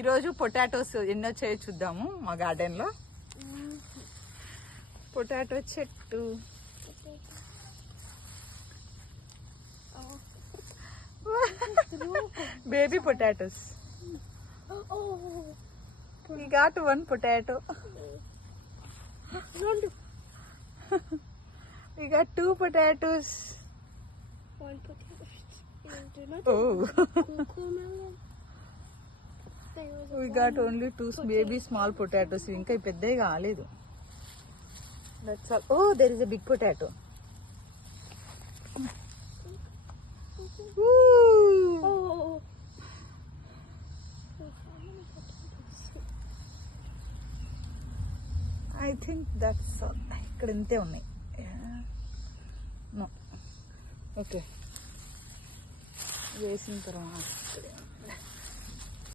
ఈరోజు పొటాటోస్ ఎన్ని వచ్చాయో చూద్దాము మా గార్డెన్ లో. పొటాటో చెట్టు, baby potatoes. We got one potato. We got 2 potatoes. One potato. Oh. There was We got only 2 baby small potatoes. ఇంకా పెద్దవి కాలేదు. That's all. Oh, there is a big potato. Ooh. Oh. I think that's all. ఇక్కడ ఇంతే ఉన్నాయి. No. Okay. వేసిన తర్వాత